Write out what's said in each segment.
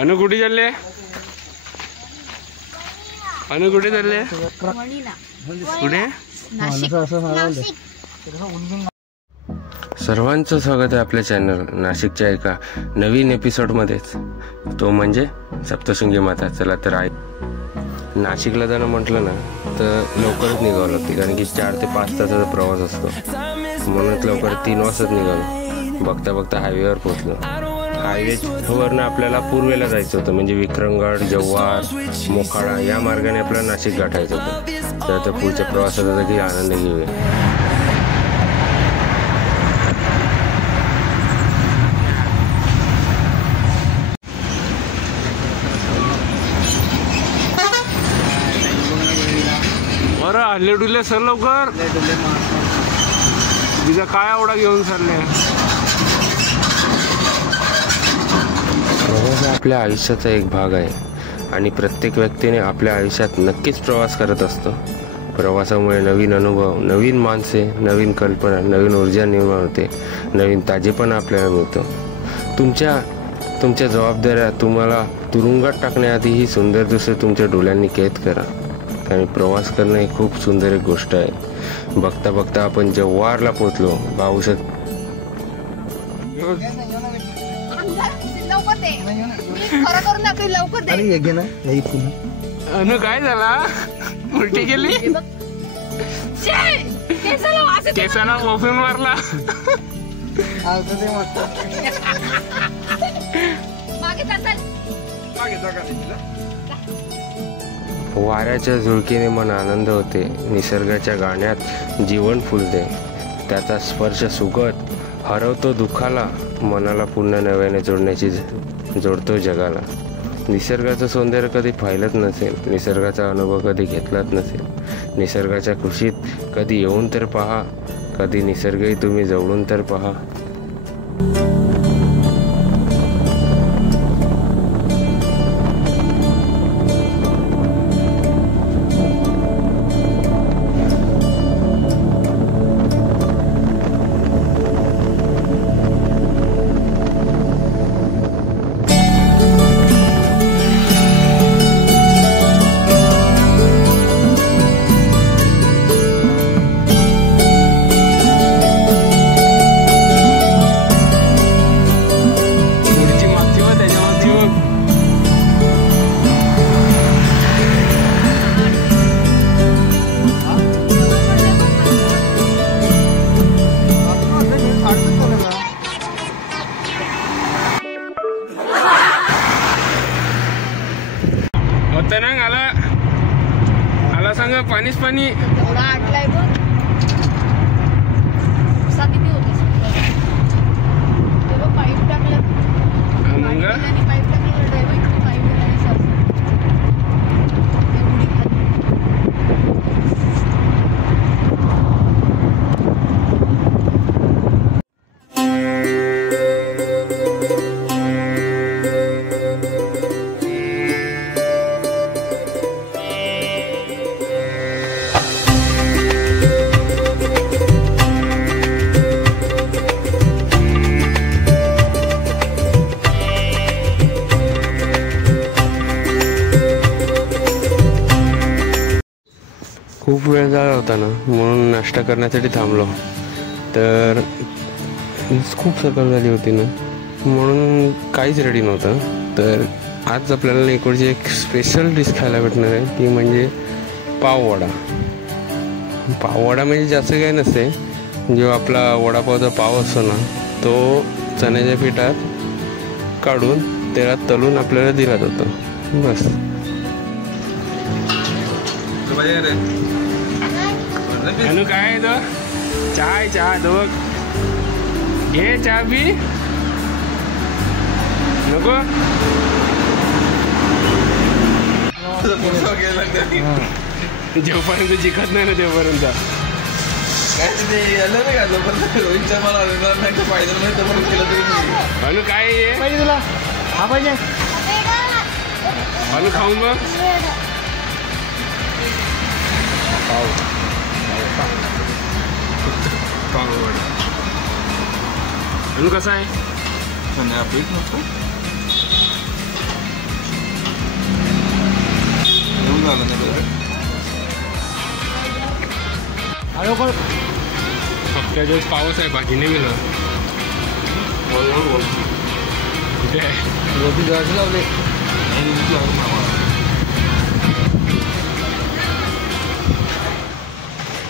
अनु कुठे चालले? अनु कुठे चालले? कुठे? सर्वांचं स्वागत आहे आपल्या चॅनल नाशिकच्या एका नवीन एपिसोडमध्येच, तो म्हणजे सप्तशृंगी माता. चला तर नाशिकला जाणं म्हटलं ना तर लवकरच निघावं लागते, कारण की 4 ते 5 तासाचा प्रवास असतो. म्हणूनच लवकर 3 वाजताच निघालो. बघता बघता हायवेवर पोहोचलो. हायवेवरनं आपल्याला पूर्वेला जायचं होतं, म्हणजे विक्रमगड, जव्हार, मोखाडा या मार्गाने आपल्याला नाशिक गाठायचं होतं. तर पुढच्या प्रवासाचा देखील आनंद घेऊया. बरं हल्ले डुले सर लवकर. तिचा काय आवडा घेऊन चालले? प्रवास आपल्या आयुष्याचा एक भाग आहे आणि प्रत्येक व्यक्तीने आपल्या आयुष्यात नक्कीच प्रवास करत असतो. प्रवासामुळे नवीन अनुभव, नवीन माणसे, नवीन कल्पना, नवीन ऊर्जा निर्माण होते, नवीन ताजेपणा आपल्याला मिळतो. तुमच्या जबाबदाऱ्या तुम्हाला तुरुंगात टाकण्याआधी ही सुंदर दृश्य तुमच्या डोळ्यांनी कैद करा. आणि प्रवास करणं ही खूप सुंदर एक गोष्ट आहे. बघता बघता आपण जव्हारला पोहोचलो. पाहू अनु काय झाला? उलटी गेली? केसाला मोफून मारला. वाऱ्याच्या झुळकीने मन आनंद होते. निसर्गाच्या गाण्यात जीवन फुलते. त्याचा स्पर्श सुखद हरवतो दुःखाला, मनाला पुन्हा नव्याने जोडतो जगाला. निसर्गाचं सौंदर्य कधी पाहिलंच नसेल, निसर्गाचा अनुभव कधी घेतलाच नसेल. निसर्गाच्या खुशीत कधी येऊन तर पहा, कधी निसर्गही तुम्ही जवळून तर पहा. आला सांग पाणीच पाणी. खूप वेळ झाला होता ना, म्हणून नाश्ता करण्यासाठी थांबलो. तर खूप सकाळ झाली होती ना, म्हणून काहीच रेडी नव्हतं. तर आज आपल्याला इकडची एक स्पेशल डिश खायला भेटणार आहे, ती म्हणजे पाववडा. पाववडा म्हणजे जास्त काही नसते. जो आपला वडापावचा पाव असतो ना, तो चण्याच्या पिठात काढून तेलात तळून आपल्याला दिला जातो. बस. अनु काय आहे तो? चहा दो घे. चहा पी नको. जेवपर्यंत जिंकत नाही ना तेवपर्यंत अनु काय आहे तुला? हा पाहिजे अनु खाऊन बघ. पाववडा अनु कसा आहे? फक्त दिवस पाऊस आहे, भाजी नाही मिळणार. कुठे आहे?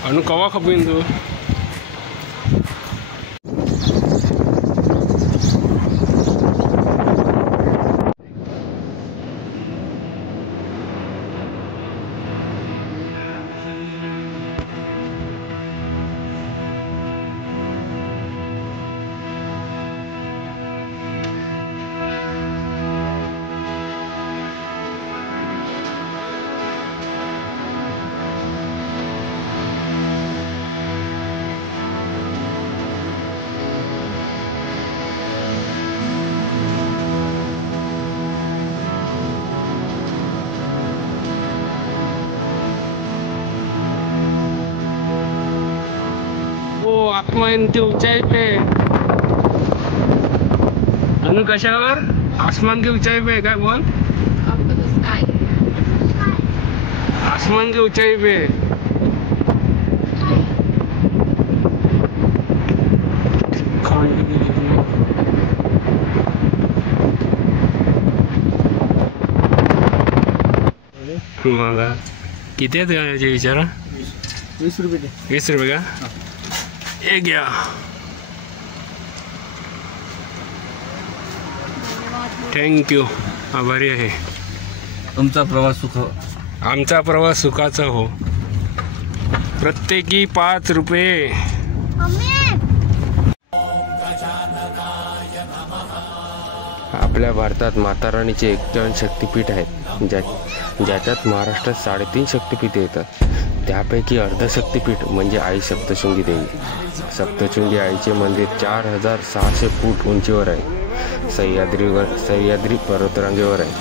अनु कवा खपीन तू? आसमान की ऊंचाई पे. अनु कशावर? आसमान की ऊंचाई पे. काय बोल? आसमान की ऊंचाई पे. मग किती आहेत याचे विचारा? 20 रुपये. 20 रुपये का? हे घ्या. थँक्यू, आभारी आहे. तुमचा प्रवास सुख. आमचा प्रवास सुखाचा हो. प्रत्येकी 5 रुपये. आपल्या भारतात माता राणीचे 51 शक्तिपीठ आहेत, ज्याच्यात महाराष्ट्रात 3.5 शक्तिपीठे येतात. त्यापैकी अर्धशक्तिपीठ म्हणजे आई सप्तशृंगी देवी. सप्तशृंगी आईचे मंदिर 4600 फूट उंचीवर आहे. सह्याद्री पर्वतरांगेवर आहे.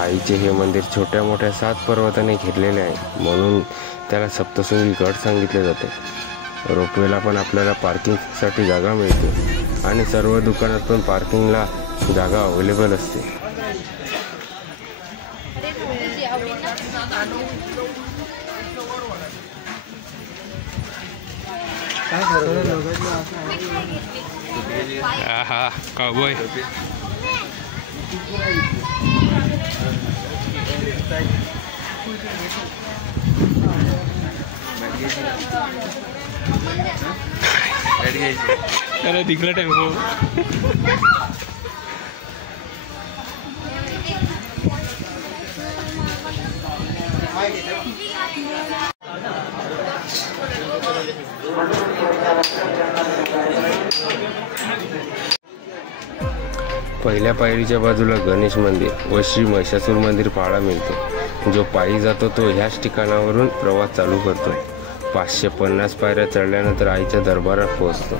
आईचे हे मंदिर छोट्या मोठ्या 7 पर्वताने घेरलेले आहे, म्हणून त्याला सप्तशृंगी गड सांगितले जाते. रोपवेला पण आपल्याला पार्किंगसाठी जागा मिळते आणि सर्व दुकानात पण पार्किंगला जागा अवेलेबल असते. आहा काबॉय. अरे तिकडे टेम्पो. पहिल्या पायरीच्या बाजूला गणेश मंदिर व श्री महिषासूर मंदिर पाहायला मिळते. जो पायी जातो तो ह्याच ठिकाणावरून प्रवास चालू करतो. 550 पायऱ्या चढल्यानंतर आईच्या दरबारात पोहोचतो.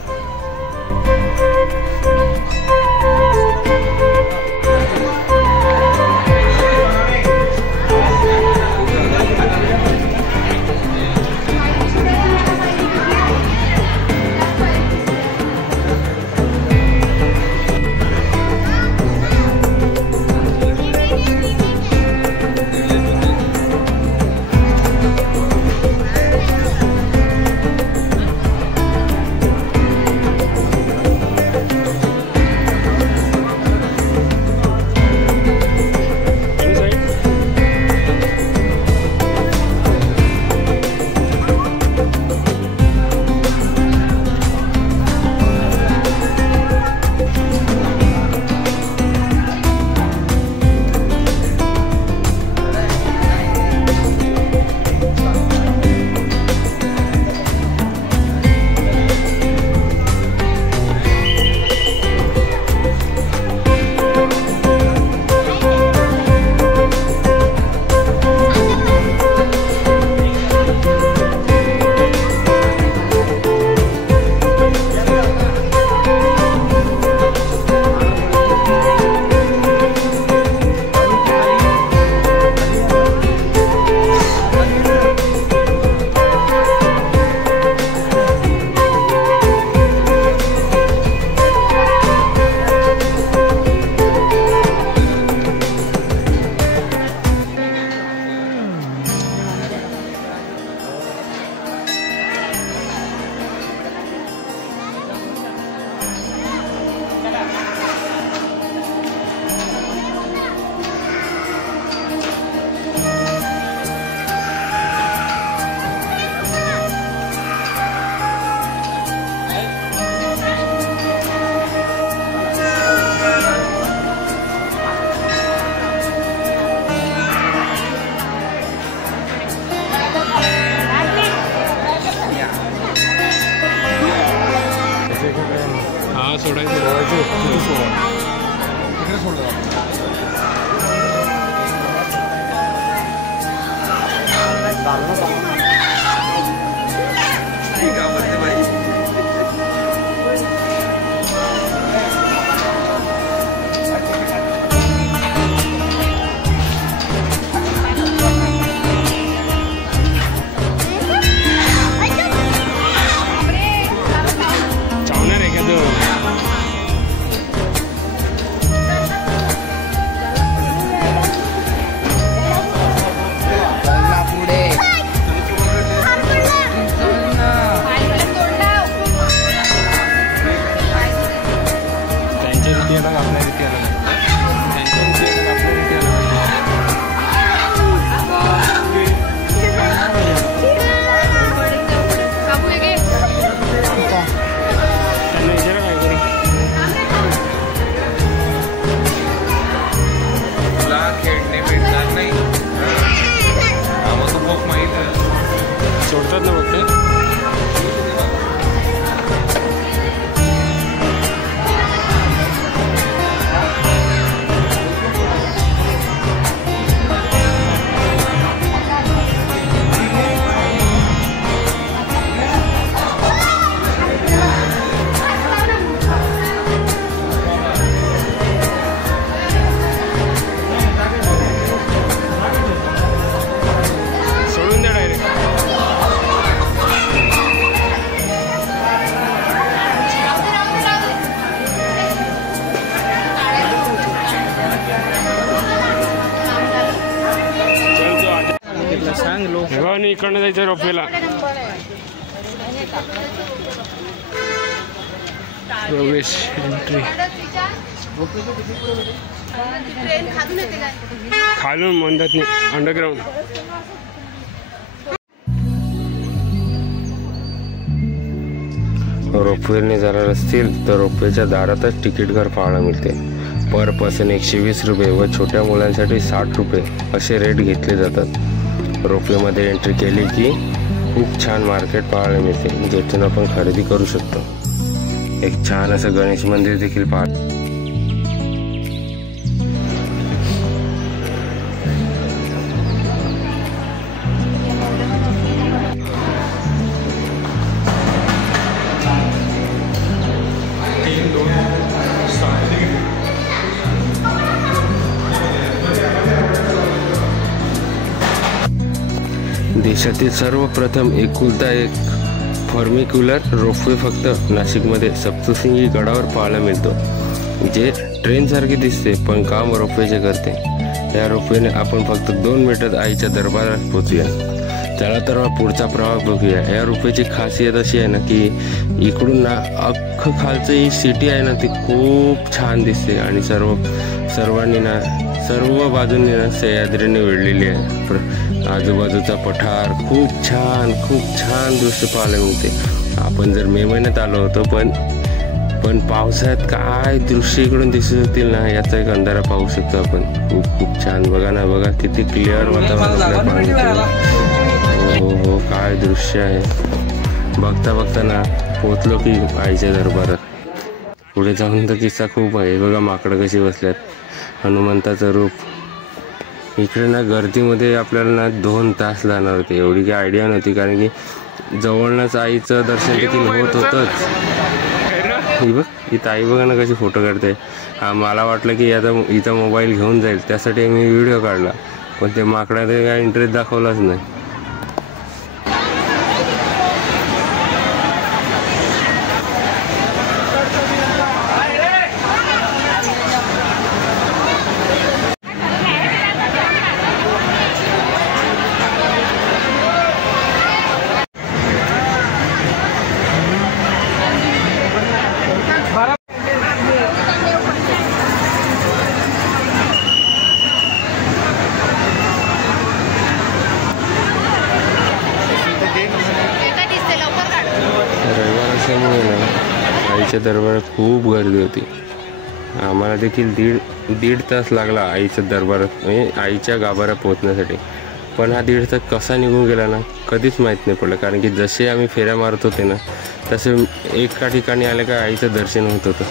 सोडतात ना फक्त. इकडनं जायचं रोपवेला. प्रवेश एंट्री खालून म्हणतात नाही, अंडरग्राउंड. रोपवेने जाणार असतील तर रोपवेच्या दारातच तिकीट घर पाहायला मिळते. पर पर्सन 120 रुपये व छोट्या मुलांसाठी 60 रुपये असे रेट घेतले जातात. रोपवेमध्ये एंट्री केली की खूप छान मार्केट पाहायला मिळते, ज्यातून आपण खरेदी करू शकतो. एक छान असं गणेश मंदिर देखील पाहा. देशातील सर्वप्रथम एकुलता एक फॉर्मिक्युलर रोपवे फक्त नाशिकमध्ये सप्तशृंगी गडावर पाहायला मिळतो, जे ट्रेनसारखे दिसते पण काम रोपवेचे करते. या रोपवेने आपण फक्त 2 मिनिटात आईच्या दरबारात पोहोचूया. चला तर पुढचा प्रवास बघूया. या रोपवेची खासियत अशी आहे ना की इकडून ना अख्खं खालचं ही सिटी आहे ना ती खूप छान दिसते आणि सर्वांनी ना सर्व बाजूंनी ना सह्याद्रीने वेढलेली आहे. आजूबाजूचा पठार खूप छान दृश्य पाहायला मिळते. आपण जर मे महिन्यात आलो होतो पण पावसाळ्यात काय दृश्य इकडून दिसत होतील ना याचा एक अंधारा पाहू शकतो आपण. खूप छान. बघा ना, बघा किती क्लिअर वातावरण आपल्याला हो काय दृश्य आहे. बघता ना पोचलो की आईच्या दरबारात. पुढे जाऊन तर किस्सा खूप आहे. बघा माकडं कशी बसल्यात, हनुमंताचं रूप. इकडे ना गर्दीमध्ये आपल्याला ना 2 तास लागणार होते. एवढी काही आयडिया नव्हती कारण की जवळनंच आईचं दर्शन देखील होत होतंच. ही बघ इथं आई बघा ना कशी फोटो काढते. मला वाटलं की आता इथं मोबाईल घेऊन जाईल त्यासाठी मी व्हिडिओ काढला, पण ते माकडाने काय इंटरेस्ट दाखवलाच नाही. आईच्या दरबारात खूप गर्दी होती. आम्हाला देखील दीड तास लागला आईच्या दरबारात म्हणजे आईच्या गाभाऱ्यात पोहोचण्यासाठी. पण हा 1.5 तास कसा निघून गेला ना कधीच माहीत नाही पडलं, कारण की जसे आम्ही फेऱ्या मारत होते ना तसे एका ठिकाणी आले का आईचं दर्शन होत होतं.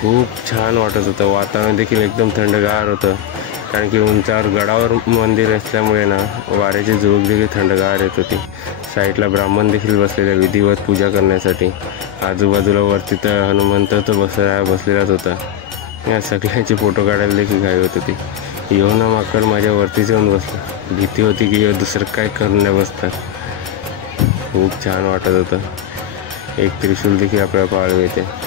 खूप छान वाटत होतं. वातावरण देखील एकदम थंडगार होतं, कारण की उंचावर गडावर मंदिर असल्यामुळे ना वाऱ्याची झुळूक देखील थंडगार येत होती. साईडला ब्राह्मण देखील बसलेले विधिवत पूजा करण्यासाठी. आजूबाजूला वरती तर हनुमंत तर बसलेलाच होता. या सगळ्यांचे फोटो काढायला देखील घाई होत होती. येऊन माकड माझ्या वरतीच येऊन बसला. भीती होती की दुसरं काय करून नाही बसतात. खूप छान वाटत होतं. एक त्रिशूल देखील आपल्याला पाहायला मिळते.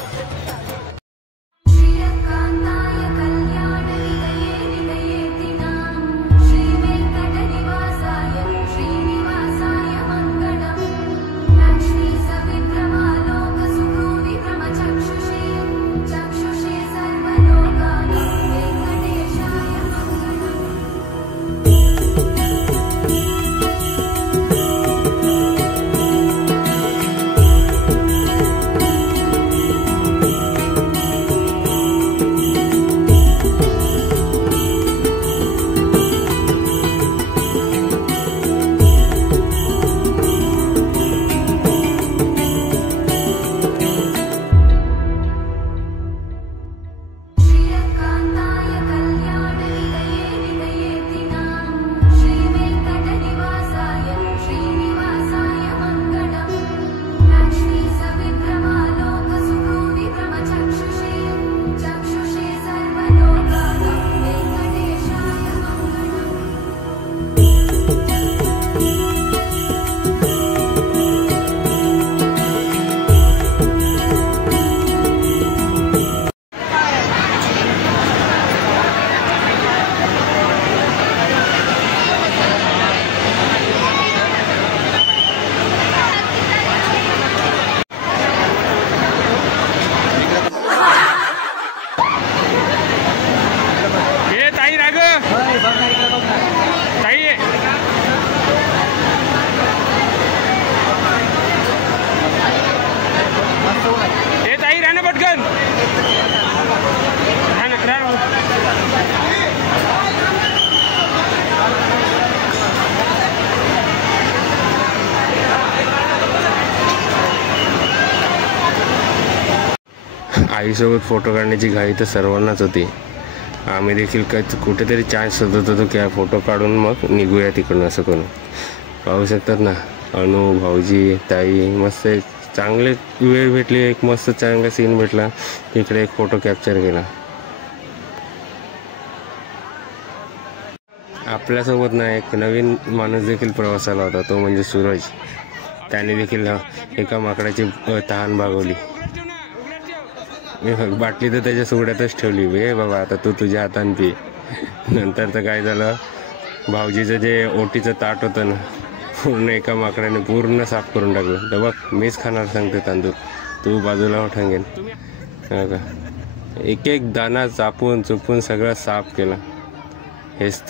आईसोबत फोटो काढण्याची घाई तर सर्वांनाच होती. आम्ही देखील कुठेतरी चान्स शोधत होतो की फोटो काढून मग निघूया तिकडून असं करून. पाहू शकतात ना, अनु, भाऊजी, ताई, मस्त एक चांगले वेळ भेटली, एक मस्त चांगला सीन भेटला, इकडे एक फोटो कॅप्चर केला. आपल्यासोबत ना एक नवीन माणूस देखील प्रवासाला होता, तो म्हणजे सूरज. त्याने देखील एका माकडाची तहान भागवली. बाटली तर त्याच्या सुगड्यातच ठेवली. वे बाबा, आता तू तुझ्या हाताने पी. नंतर तर काय झालं, भाऊजीचं जे ओटीचं ताट होतं ना, पूर्ण एका माकडाने पूर्ण साफ करून टाकलं. तर बघ, मीच खाणार सांगते तांदूळ, तू बाजूला ठेंगेन. हो का, एक एक दाना चापून चुपून सगळं साफ केला. हेच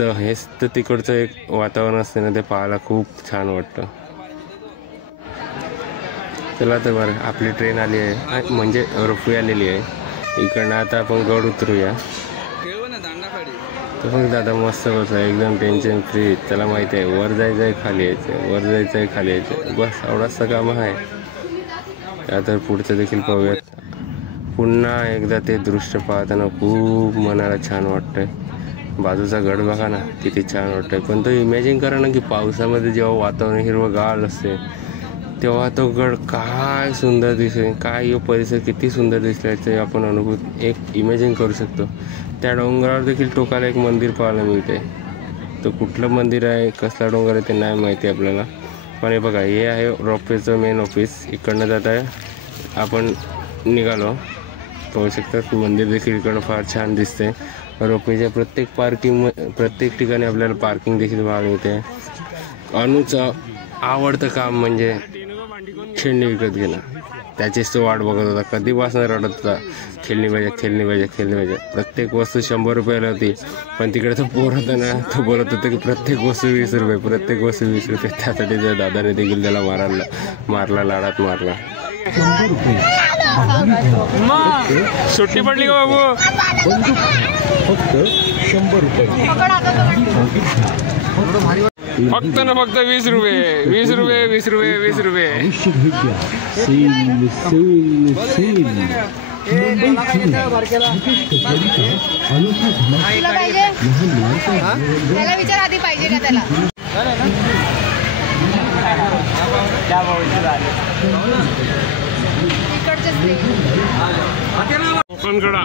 तर तिकडचं एक वातावरण असते ना, ते पाहायला खूप छान वाटतं. चला तर बरं, आपली ट्रेन आली आहे, म्हणजे रोपवे आलेली आहे. इकडनं आता आपण गड उतरूया. तर मग दादा मस्त बसला, एकदम टेन्शन फ्री. त्याला माहिती आहे वर जायचं आहे, खाली यायचं, वर जायचं आहे, खाली यायचं, बस एवढाच काम आहे. आता पुढचं देखील पाहूयात. पुन्हा एकदा ते दृश्य पाहताना खूप मनाला छान वाटतंय. बाजूचा गड बघा ना, किती छान वाटतंय. पण तो इमॅजिन करा ना की पावसामध्ये जेव्हा वातावरण हिरवंगार असते, तेव्हा तो गड काय सुंदर दिसेल, काय परिसर किती सुंदर दिसल्याचे आपण अनुभूत एक इमॅजिन करू शकतो. त्या डोंगरावर देखील टोकाला एक मंदिर पाहायला मिळते. तो कुठलं मंदिर आहे, कसला डोंगर आहे ते नाही माहिती आपल्याला. पण हे बघा, हे आहे रोपवेचं मेन ऑफिस. इकडनं जात आहे आपण निघालो. पाहू शकतात मंदिर देखील इकडनं फार छान दिसते. रोपवेच्या प्रत्येक ठिकाणी आपल्याला पार्किंग देखील पाहायला मिळते. अनुचं आवडतं काम म्हणजे खेळणी विकत घेणं. त्याचीच तो वाट बघत होता, कधीपासून रडत होता, खेळणी पाहिजे. प्रत्येक वस्तू 100 रुपयाला होती, पण तिकडे तो पोर होता ना, तो बोलत होता की प्रत्येक वस्तू 20 रुपये. त्यासाठी त्या दादाने देखील त्याला मारला, लाडात मारला. सुट्टी पडली का बाबू? फक्त 100 रुपये. फक्त 20 रुपये. अवश्य भेट द्या. सेल. तुला पाहिजे त्याला विचार आधी पाहिजे का त्याला इकडचेच कोकणकडा